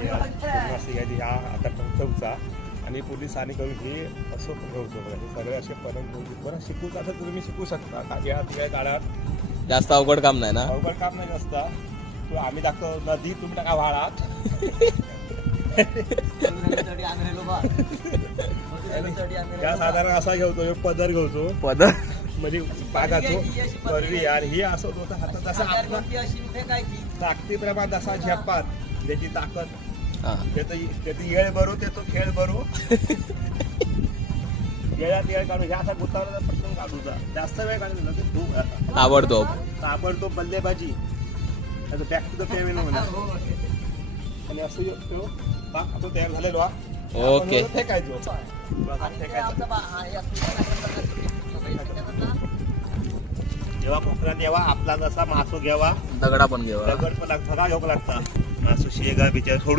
ह्या आता ठेवचा आणि पोलिसांनी करून हे असं ठेवतो बघा. हे सगळे असे परत शिकू आता तुम्ही शिकू शकता. या काळात जास्त अवघड काम नाही ना. अवघड काम नाही जास्त. तो आम्ही दाखतो नदी तुम्ही टाका वाळात. या साधारण असा घेतो पदर घेतो. पदर म्हणजे पागाचो परवी यार ही असं होतं हातात असं ताकदीप्रमाणे असा झेपात त्याची ताकद त्याची येळ भरू त्याचा खेळ भरू. येळात येळ काढू ह्या असा गुतावला पटकन काढूचा जास्त वेळ काढून खूप ताबडतोब बल्लेबाजी बॅक टू द फेवेन होणार. आणि असं तो तयार झालेलो ओके फेकायचो. जेव्हा कोकणात जेव्हा आपला जसा मासो घ्यावा दगडा पण घ्यावा दगड पण सगळा घ्यावं लागता. मासो शेगा बिचार सोडून